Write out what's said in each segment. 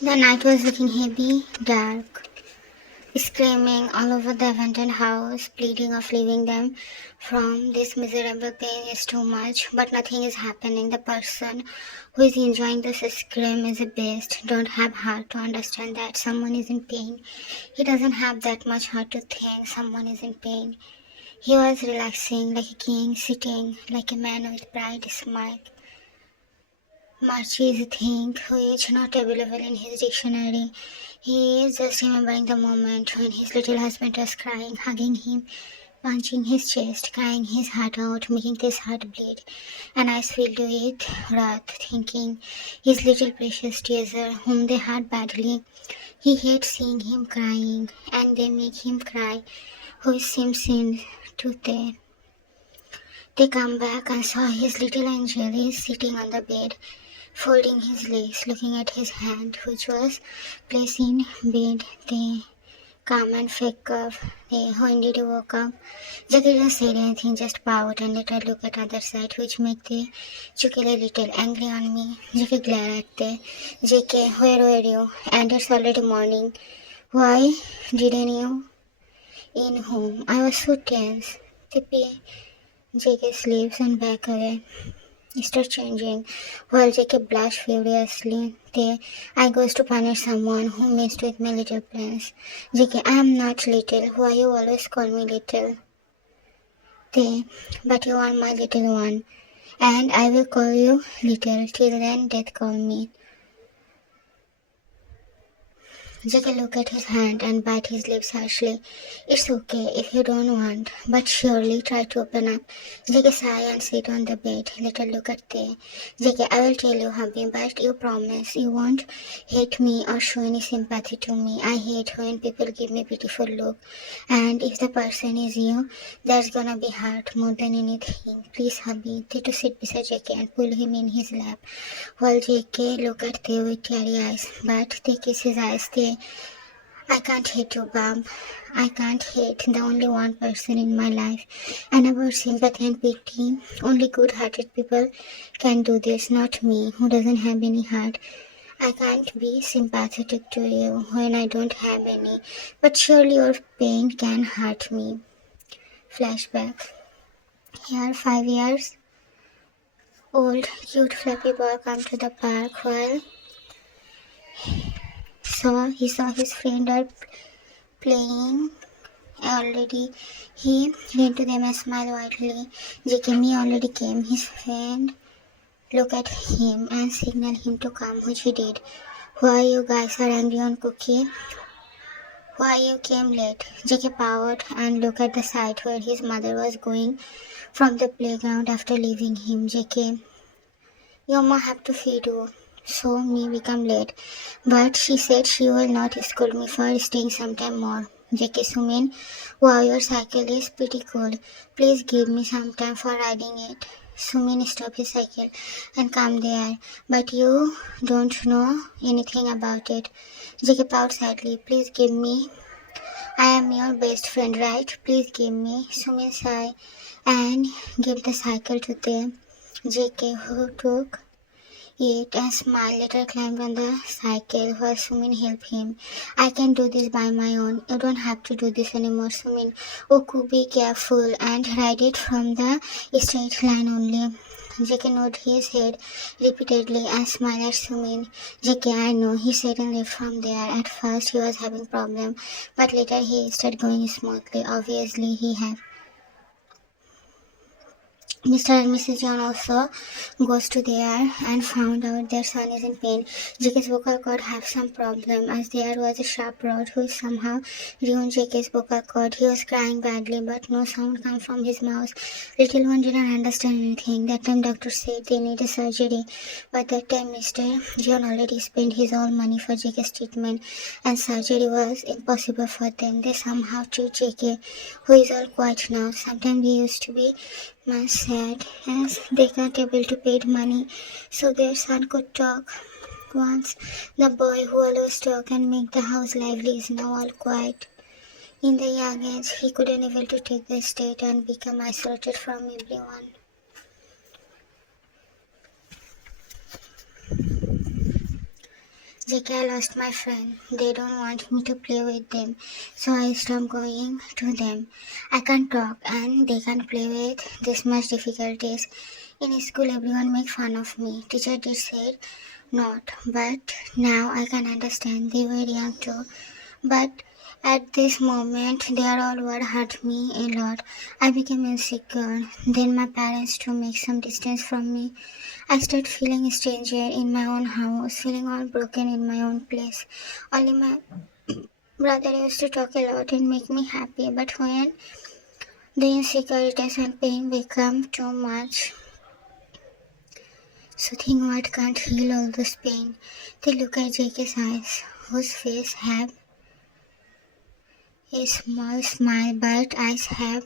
The night was looking heavy, dark, screaming all over the abandoned house, pleading of leaving them from this miserable pain is too much, but nothing is happening. The person who is enjoying this scream is a beast, don't have heart to understand that someone is in pain. He doesn't have that much heart to think someone is in pain. He was relaxing like a king, sitting like a man with pride, smile. Marchi is a thing which not available in his dictionary. He is just remembering the moment when his little husband was crying, hugging him, punching his chest, crying his heart out, making his heart bleed. And eyes filled with wrath, thinking his little precious teaser, whom they hurt badly. He hates seeing him crying, and they make him cry, who seems sin to them. They come back and saw his little angel is sitting on the bed, folding his legs, looking at his hand, which was placed in bed. They calm and fake up. When did you woke up? Jackie didn't say anything, just pout and let her look at other side, which make the Chukil a little angry on me. Jackie glare at the JK, where were you? And it's already morning. Why didn't you in home? I was so tense. Tippy JK sleeps and back away. Start changing, while Jacob blushed furiously. I goes to punish someone who messed with my little plans. JK, I am not little. Why you always call me little? They, but you are my little one, and I will call you little till then death call me. Jackie looked at his hand and bit his lips harshly. It's okay if you don't want, but surely try to open up. Jackie sighed and sit on the bed. Let her look at the Jackie, I will tell you, hubby, but you promise you won't hate me or show any sympathy to me. I hate when people give me beautiful look. And if the person is you, that's gonna be hurt more than anything. Please, hubby, try to sit beside Jackie and pull him in his lap. While JK looked at Theo with teary eyes, but they kiss his eyes. I can't hate you, Bob. I can't hate the only one person in my life. And about sympathy and pity, only good-hearted people can do this, not me, who doesn't have any heart. I can't be sympathetic to you when I don't have any, but surely your pain can hurt me. Flashback. Here, 5 years old, cute fluffy boy come to the park while he saw his friend are playing already. He ran to them and smiled widely. Jimmy already came. His friend looked at him and signaled him to come, which he did. Why you guys are angry on Cookie? Why you came late? Jackie powered and looked at the side where his mother was going from the playground after leaving him. Jackie, your mom have to feed you. So me become late. But she said she will not scold me for staying some time more. Jackie Sumin, wow, your cycle is pretty cool. Please give me some time for riding it. Sumin stopped his cycle and calmed there. But you don't know anything about it. Jackie pouted sadly. Please give me. I am your best friend, right? Please give me. Sumin sighed and gave the cycle to the JK, who took it and smiled. Later climbed on the cycle while Sumin helped him. I can do this by my own. You don't have to do this anymore, Sumin. Oku, be careful and ride it from the straight line only. JK nodded his head repeatedly and smiled at Sumin. JK, I know, he said and left from there. At first he was having problem, but later he started going smoothly. Obviously he had Mr. and Mrs. John also goes to there and found out their son is in pain. JK's vocal cord have some problem as there was a sharp rod which somehow ruined JK's vocal cord. He was crying badly but no sound came from his mouth. Little one didn't understand anything. That time doctor said they need a surgery. But that time Mr. John already spent his all money for JK's treatment and surgery was impossible for them. They somehow treat JK who is all quiet now. Sometimes they used to be much sad as they can't able to pay money so their son could talk. Once the boy who always talk and make the house lively is now all quiet. In the young age he couldn't able to take the state and become isolated from everyone. JK, I lost my friend. They don't want me to play with them, so I stopped going to them. I can't talk and they can't play with this much difficulties. In school, everyone make fun of me. Teacher did say not, but now I can understand. They were young too. But at this moment, their all word hurt me a lot. I became insecure. Then my parents to make some distance from me. I started feeling a stranger in my own house, feeling all broken in my own place. Only my brother used to talk a lot and make me happy, but when the insecurities and pain become too much, so think what can't heal all this pain. They look at JK's eyes, whose face have a small smile, but eyes have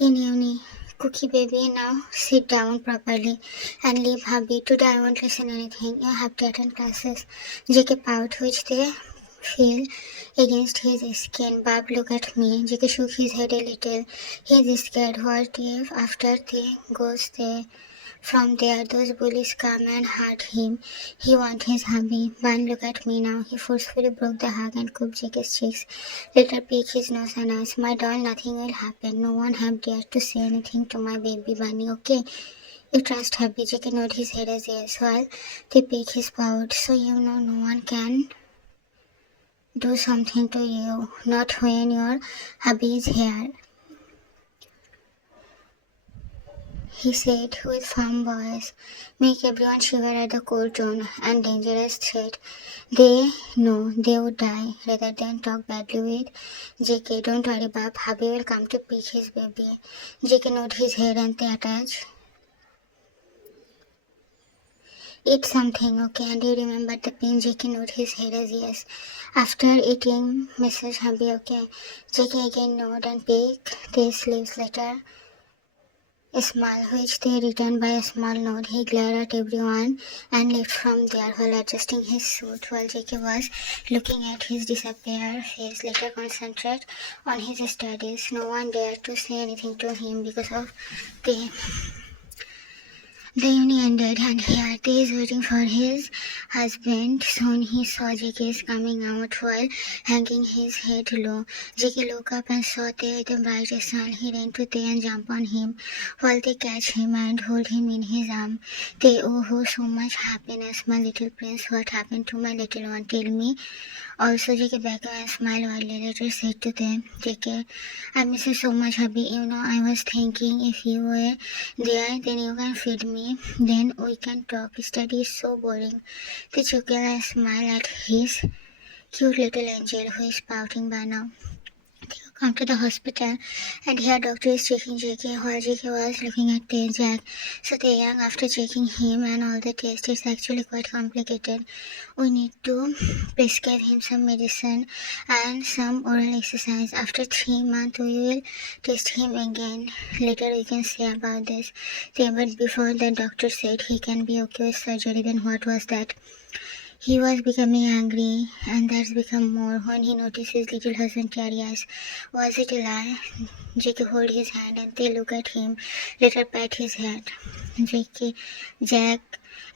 in uni. Cookie baby, now sit down properly and leave hubby. Today I won't listen anything. You have to attend classes. JK pout, which they feel against his skin. Bob look at me. JK shook his head a little. He's scared. What if after they goes there? From there, those bullies come and hurt him. He want his hubby. One look at me now. He forcefully broke the hug and cooked Jake's cheeks. Later picked his nose and asked, my doll, nothing will happen. No one have dared to say anything to my baby bunny, okay? You trust hubby. Jake nodded his head as yes, while they pick his pout. So you know no one can do something to you. Not when your hubby is here. He said with firm voice, make everyone shiver at the cold tone and dangerous threat. They know they would die rather than talk badly with JK. Don't worry, Bab. Hubby will come to pick his baby. JK nodded his head and they attached. Eat something, okay? And you remember the pain? JK nodded his head as yes. After eating, Mrs. Hubby, okay? JK again nodded and picked their sleeves later. A smile, which they returned by a small nod. He glared at everyone and left from there while adjusting his suit, while JK was looking at his disappeared face. Later concentrated on his studies. No one dared to say anything to him because of the the uni ended and here he is waiting for his husband. Soon he saw JK coming out while hanging his head low. JK looked up and saw Tay with a bright smile. He ran to Tay and jumped on him while they catch him and hold him in his arm. Tay, oh, so much happiness, my little prince. What happened to my little one? Tell me. Also, JK back and smiled while later said to them, JK, I miss you so much, hubby. You know, I was thinking if you were there, then you can feed me. Then we can talk. Study is so boring. The chuckle and smile at his cute little angel who is pouting by now. They come to the hospital and here doctor is checking JK while JK was looking at Jack. So Taeyang, after checking him and all the tests, it's actually quite complicated. We need to prescribe him some medicine and some oral exercise. After 3 months we will test him again. Later we can say about this. But before the doctor said he can be okay with surgery, then what was that? He was becoming angry, and that's become more when he noticed his little husband teary eyes. Was it a lie? Jake hold his hand and they look at him, later pat his head. Jack,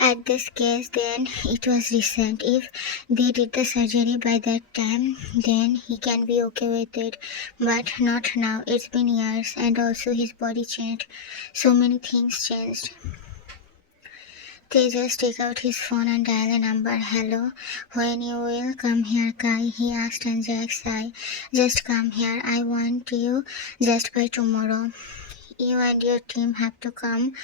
at this case, then it was recent. If they did the surgery by that time, then he can be okay with it. But not now. It's been years, and also his body changed. So many things changed. They just take out his phone and dial a number. Hello, when you will come here, Kai? He asked and Jack sighed. Just come here. I want you just by tomorrow. You and your team have to come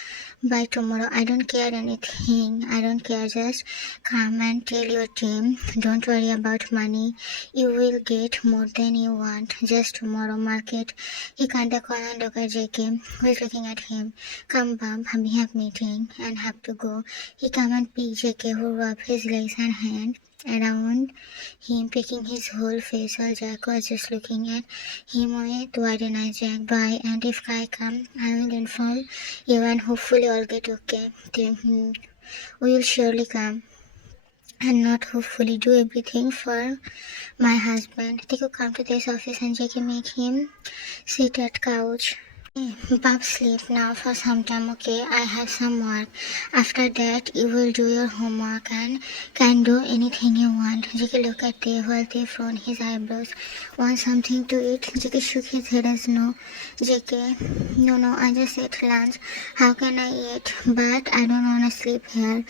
by tomorrow. I don't care anything. I don't care. Just come and tell your team. Don't worry about money. You will get more than you want. Just tomorrow, market. He can't call and look at JK, who is looking at him. Come, Bob. We have meeting and have to go. He come and pick JK, who rub his legs and hand. around him, picking his whole face while Jack was just looking at him with wide eyes. Jack, bye, and if I come, I will inform you and hopefully all get okay. We will surely come. And not hopefully do everything for my husband. They could come to this office and Jake make him sit at couch. Bob, sleep now for some time, okay? I have some work. After that, you will do your homework and can do anything you want. Jake looked at Dave while Dave frowned his eyebrows. Want something to eat? Jake shook his head as no. Jake, no, I just ate lunch. How can I eat? But I don't wanna sleep here.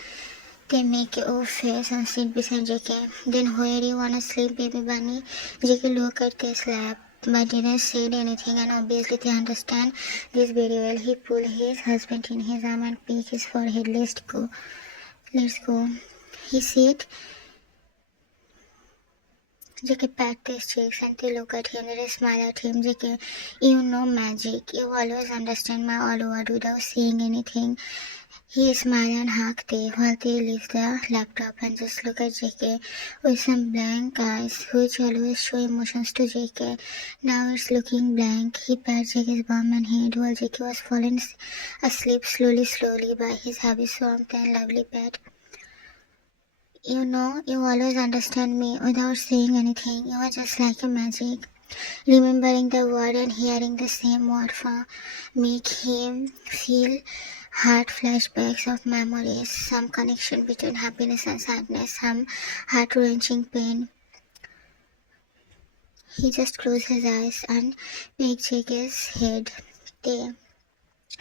They make a face and sit beside Jake. Then where you wanna sleep, baby bunny? Jake looked at their lap but didn't say anything, and obviously they understand this very well. He pulled his husband in his arm and picked his forehead. Let's go. He said. Jake pat his cheeks and they look at him. They smile at him. Jake, you know magic. You always understand my all word without saying anything. He smiled and hugged Dave while they leave the laptop and just look at JK with some blank eyes, which always show emotions to JK. Now it's looking blank. He pat JK's bum and head while JK was falling asleep slowly by his habit warmth and lovely pet. You know, you always understand me without saying anything. You are just like a magic. Remembering the word and hearing the same word for make him feel heart flashbacks of memories, some connection between happiness and sadness, some heart-wrenching pain. He just closed his eyes and pecked Jake's head. There.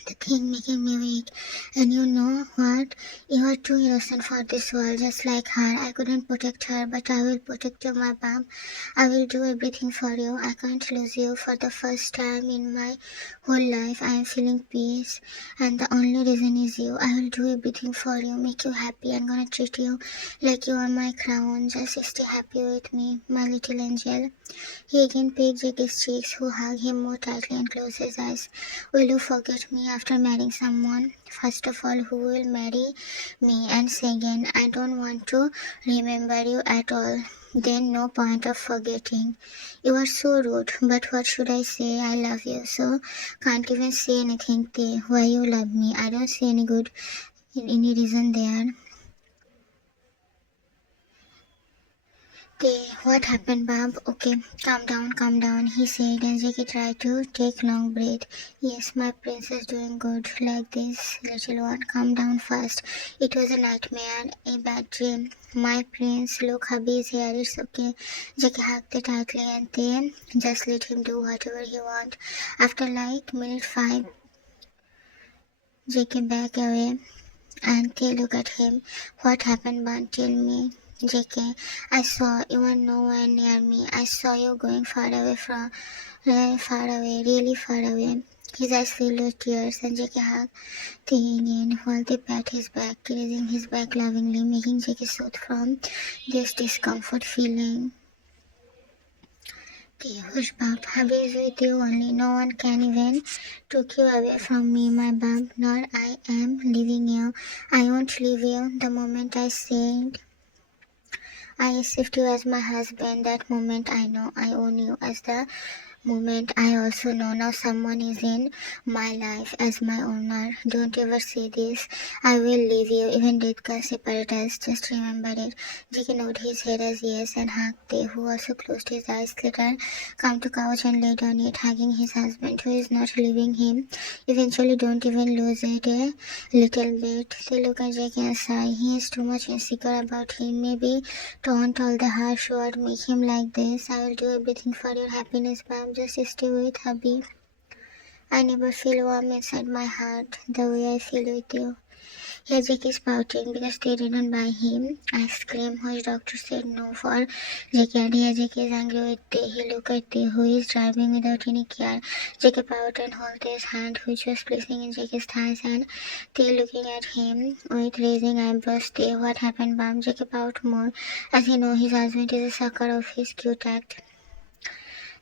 The thing making me weak. And you know what? You are too innocent for this world, just like her. I couldn't protect her, but I will protect you, my mom. I will do everything for you. I can't lose you. For the first time in my whole life, I am feeling peace. And the only reason is you. I will do everything for you, make you happy. I'm gonna treat you like you are my crown. Just stay happy with me, my little angel. He again pecked Jake's cheeks, who hugged him more tightly and closed his eyes. Will you forget me after marrying someone? First of all, who will marry me? And second, I don't want to remember you at all. Then no point of forgetting. You are so rude, but what should I say? I love you, so can't even say anything. Why you love me? I don't see any good any reason there. Okay, what happened, Bob? Okay, calm down, he said, and Jackie tried to take long breath. Yes, my prince is doing good, like this, little one. Calm down first. It was a nightmare, a bad dream. My prince, look, hubby is here, it's okay. Jackie hugged it tightly and then just let him do whatever he want. After like minute 5, Jackie back away and they look at him. What happened, Bun? Tell me. JK, I saw you were nowhere near me. I saw you going far away from, far away, really far away. His eyes filled with tears and JK hugged Thing in while they pat his back, caressing his back lovingly, making JK soothe from this discomfort feeling. Okay, hush, Bab. Hubby is with you only. No one can even took you away from me, my Bab. Nor I am leaving you. I won't leave you. The moment I said I accept you as my husband, that moment I know I own you as the moment I also know now someone is in my life as my owner. Don't ever say this. I will leave you. Even death can separate us. Just remember it. Jake nodded his head as yes and hugged Dave, who also closed his eyes. Later, come to couch and laid on it, hugging his husband, who is not leaving him. Eventually, don't even lose it a little bit. They look at Jake and sigh. He is too much insecure about him. Maybe don't all the harsh word make him like this. I will do everything for your happiness, Bam. Just stay with hubby. I never feel warm inside my heart the way I feel with you. Here Jake is pouting because they didn't buy him ice cream, which doctor said no for Jake, and here Jake is angry with Tay. He look at Tay, who is driving without any care. Jake pout and hold his hand, which was placing in Jake's thighs, and Tay looking at him with raising eyebrows. Tay, what happened, Bam? Jake pout more, as he know his husband is a sucker of his cute act.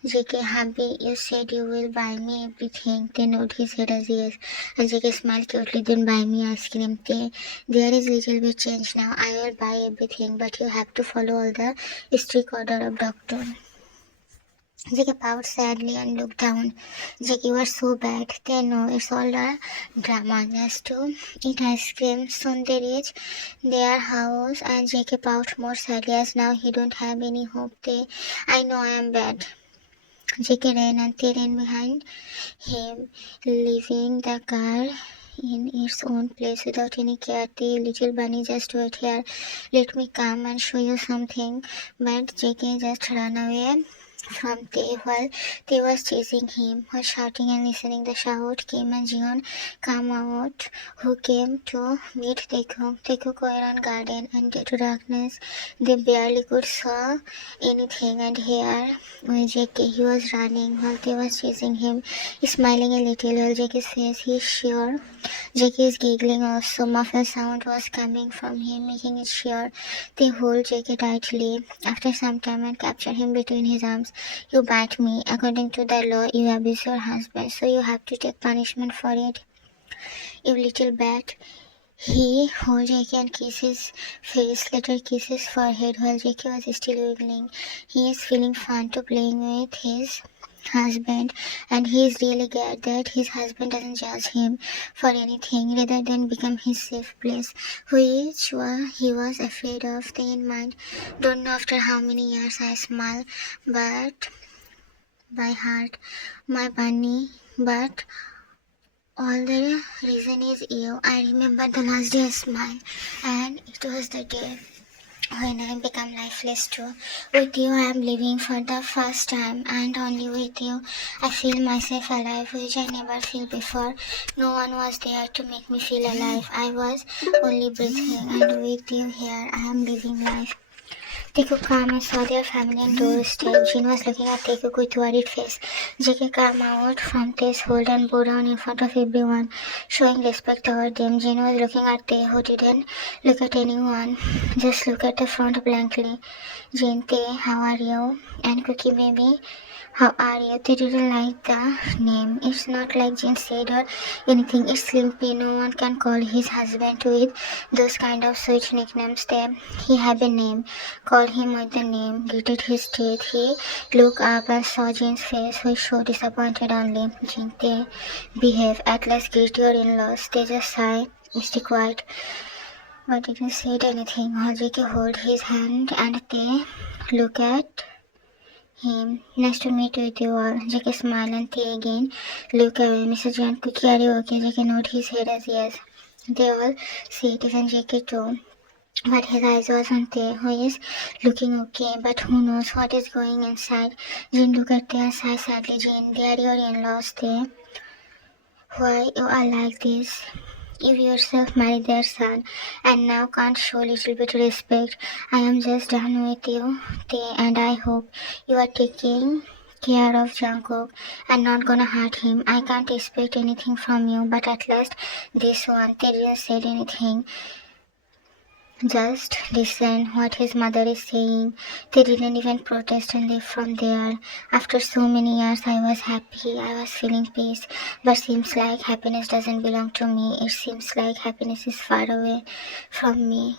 JK, happy, you said you will buy me everything. They nod his head as yes. And JK smiled cutely, then buy me ice cream. There is little bit change now. I will buy everything, but you have to follow all the strict order of doctor. JK pouted sadly and looked down. JK was so bad. They know it's all a drama just to eat ice cream. Soon they reach their house and JK pouted more sadly as now he don't have any hope. I know I am bad. JK ran and they ran behind him, leaving the car in its own place without any care. The little bunny, just wait here. Let me come and show you something. But JK just ran away from Tay while Tay was chasing him. While shouting and listening, the shout came and Jion came out, who came to meet Teku. Teku were on garden and due to darkness, they barely could saw anything. And here, with JK, he was running while Tay was chasing him, smiling a little. While JK's face, he's sure. JK is giggling also. Muffled sound was coming from him, making it sure. They hold JK tightly after some time and capture him between his arms. You bite me. According to the law, you abuse your husband, so you have to take punishment for it. You little bat. He holds JK and kisses his face, later kisses his forehead while JK was still wiggling. He is feeling fun to playing with his husband, and he is really glad that his husband doesn't judge him for anything rather than become his safe place, which he was afraid of. Stay in mind, don't know after how many years I smile, but by heart, my bunny, but all the reason is you. I remember the last day I smiled, and it was the day when I become lifeless too. With you, I am living for the first time, and only with you, I feel myself alive, which I never feel before. No one was there to make me feel alive. I was only breathing, and with you here, I am living life. Teku came and saw their family on doorstep. Jean was looking at Teku with worried face. JK came out from Te's hold and bowed down in front of everyone, showing respect toward them. Jean was looking at Te, who didn't look at anyone, just look at the front blankly. Jean, Te, how are you? And Cookie Baby, how are you? They didn't like the name. It's not like Jane said or anything. It's Slimpy. No one can call his husband with those kind of sweet nicknames. He had a name. Call him with the name. Gritted his teeth. He looked up and saw Jane's face, which showed disappointed only. Jane, they behave. At last, greet your in-laws. They just sigh. Stay quiet. But didn't say anything. Hajiki hold his hand and they look at him. Nice to meet with you all. JK smiled and they again look away. Mr. Jan, Cookie, are you okay? JK nodded his head as yes. They all see it is and JK too. But his eyes was on Tay, who is looking okay, but who knows what is going inside. Jin looked at Tay and sighed sadly. Jin, they are your in-laws, Tay. Why you are like this? You yourself married their son, and now can't show little bit respect. I am just done with you, Tay, and I hope you are taking care of Jungkook and not gonna hurt him. I can't expect anything from you, but at last this one, they didn't say anything. Just listen what his mother is saying. They didn't even protest and left from there. After so many years I was happy. I was feeling peace. But seems like happiness doesn't belong to me. It seems like happiness is far away from me.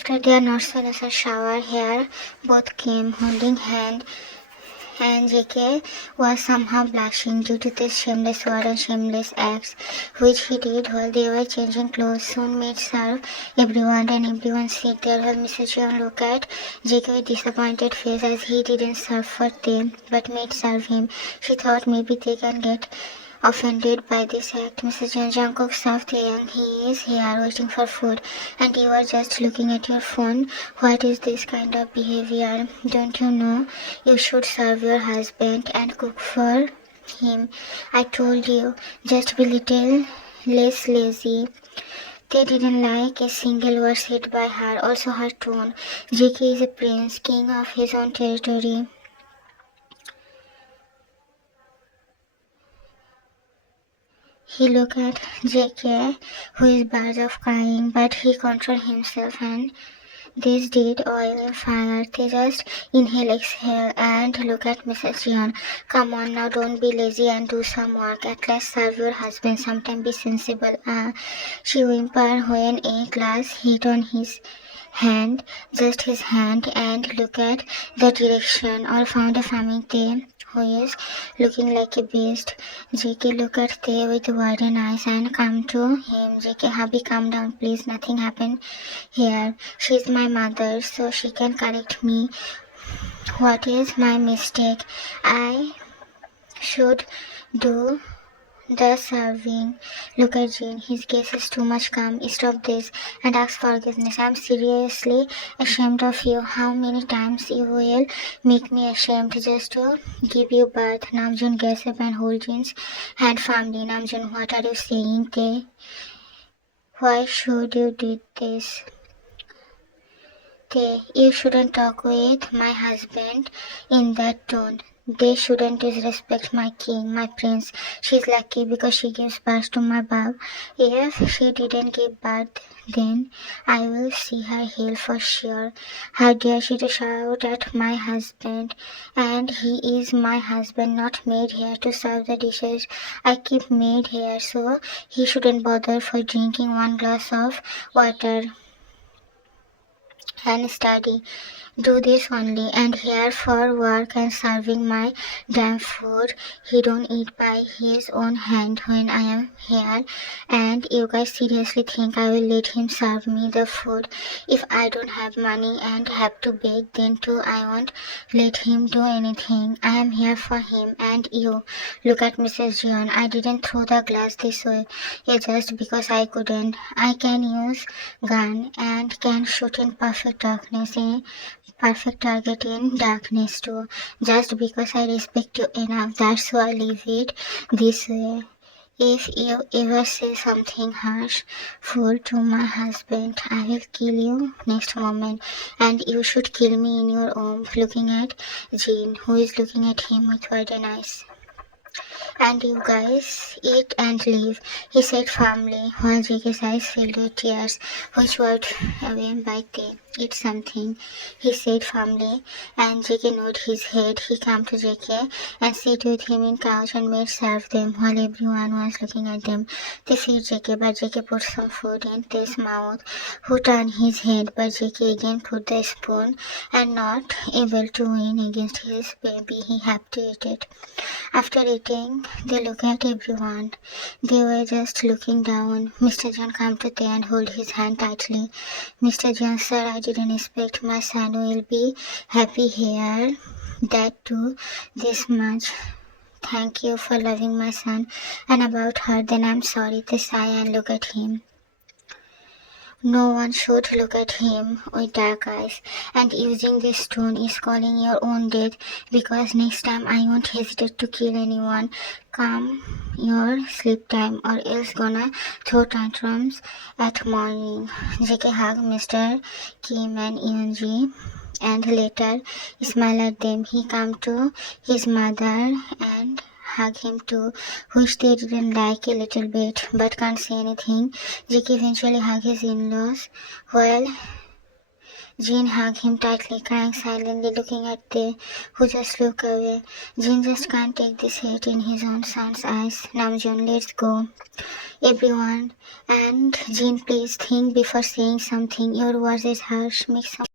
After their not so lesser shower, here both came holding hand, and JK was somehow blushing due to this shameless word and shameless acts which he did while they were changing clothes. Soon maid served everyone and everyone sit there while Mrs. John looked at JK with disappointed face as he didn't serve for them but maid served him. She thought maybe they can get offended by this act. Mrs. Jungkook served Taeyang. He is here waiting for food and you are just looking at your phone. What is this kind of behavior? Don't you know you should serve your husband and cook for him? I told you, just be little less lazy. They didn't like a single word said by her, also her tone. JK is a prince, king of his own territory. He looked at JK, who is barred of crying, but he controlled himself and this did oil and fire. They just inhale, exhale and look at Mrs. Jian. Come on now, don't be lazy and do some work. At least serve your husband, sometime be sensible. She whimpered when a glass hit on his hand, just his hand, and look at the direction. All found a farming Tay who is looking like a beast. JK look at Tay with widened eyes and come to him. JK, hubby, calm down please, nothing happened here. She's my mother, so she can correct me. What is my mistake? I should do the serving. Look at Jean. His gaze is too much calm. Stop this and ask forgiveness. I'm seriously ashamed of you. How many times you will make me ashamed just to give you birth? Namjoon gets up and holds Jean's hand firmly. Namjoon, what are you saying? Tay? Why should you do this? Tay, you shouldn't talk with my husband in that tone. They shouldn't disrespect my king, my prince. She's lucky because she gives birth to my Bab. If she didn't give birth, then I will see her heal for sure. How dare she to shout at my husband? And he is my husband, not made here to serve the dishes. I keep maid here, so he shouldn't bother for drinking one glass of water and study. Do this only, and here for work and serving my damn food. He don't eat by his own hand when I am here, and you guys seriously think I will let him serve me the food? If I don't have money and have to beg, then too I won't let him do anything. I am here for him and you. Look at Mrs. Jeon. I didn't throw the glass this way just because I couldn't. I can use gun and can shoot in perfect darkness, perfect target in darkness too. Just because I respect you enough, that's why I leave it this way. If you ever say something harsh, fool to my husband, I will kill you next moment. And you should kill me in your home. Looking at Jean, who is looking at him with widened eyes. And you guys eat and leave, he said firmly, while JK's eyes filled with tears, which wiped away by Tay. Eat something, he said firmly, and JK nodded his head. He came to JK and sat with him in couch and made serve them while everyone was looking at them. They feed JK, but JK put some food in Tay's mouth, who turned his head, but JK again put the spoon, and not able to win against his baby, he had to eat it. After eating, they looked at everyone. They were just looking down. Mr. John came to Tay and held his hand tightly. Mr. John, sir, I didn't expect my son will be happy here. That too, this much. Thank you for loving my son. And about her, then I'm sorry. They sigh and look at him. No one should look at him with dark eyes, and using this tone is calling your own death, because next time I won't hesitate to kill anyone. Come your sleep time or else gonna throw tantrums at morning. JK hugged Mr. Kim and Eunji and later smiled at them. He came to his mother and hug him too, which they didn't like a little bit, but can't say anything. JK eventually hugged his in-laws, while Jean hugged him tightly, crying silently, looking at Tay, who just looked away. Jean just can't take this hate in his own son's eyes. Namjoon, let's go. everyone. And Jean, please think before saying something. Your words is harsh, make some